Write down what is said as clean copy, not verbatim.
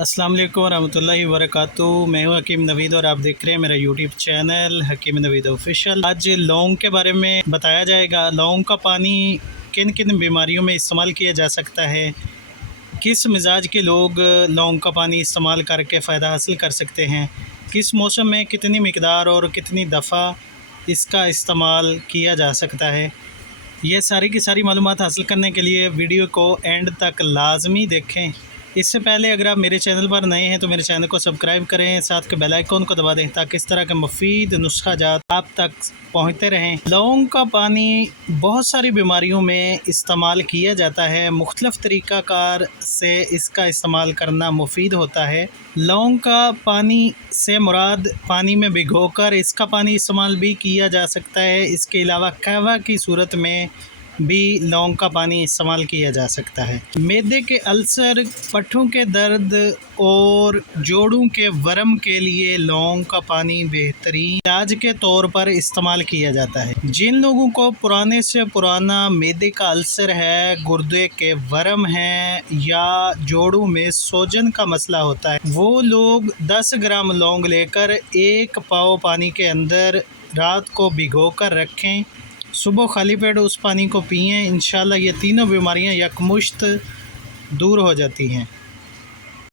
अस्सलाम वालेकुम रहमतुल्लाहि व बरकातुहू। मैं हूं हकीम नवीद और आप देख रहे हैं मेरा यूट्यूब चैनल हकीम नवीद ऑफिशियल। आज लौंग के बारे में बताया जाएगा। लौंग का पानी किन किन बीमारियों में इस्तेमाल किया जा सकता है, किस मिजाज के लोग लौंग का पानी इस्तेमाल करके फ़ायदा हासिल कर सकते हैं, किस मौसम में कितनी मिकदार और कितनी दफ़ा इसका इस्तेमाल किया जा सकता है। ये सारी की सारी मालूमात हासिल करने के लिए वीडियो को एंड तक लाजमी देखें। इससे पहले अगर आप मेरे चैनल पर नए हैं तो मेरे चैनल को सब्सक्राइब करें, साथ के बेल आइकन को दबा दें ताकि इस तरह के मुफीद नुस्खा जात आप तक पहुंचते रहें। लौंग का पानी बहुत सारी बीमारियों में इस्तेमाल किया जाता है। मुख्तलिफ़ तरीक़ाकार से इसका इस्तेमाल करना मुफीद होता है। लौंग का पानी से मुराद पानी में भिगोकर इसका पानी इस्तेमाल भी किया जा सकता है। इसके अलावा कहवा की सूरत में भी लौंग का पानी इस्तेमाल किया जा सकता है। मैदे के अल्सर, पट्ठों के दर्द और जोड़ों के वर्म के लिए लौंग का पानी बेहतरीन इलाज के तौर पर इस्तेमाल किया जाता है। जिन लोगों को पुराने से पुराना मैदे का अल्सर है, गुर्दे के वर्म हैं या जोड़ों में सोजन का मसला होता है, वो लोग 10 ग्राम लौंग लेकर 1 पाव पानी के अंदर रात को भिगो कर रखें। सुबह खाली पेट उस पानी को पिएं। इंशाल्लाह ये तीनों बीमारियां यकमुश्त दूर हो जाती हैं।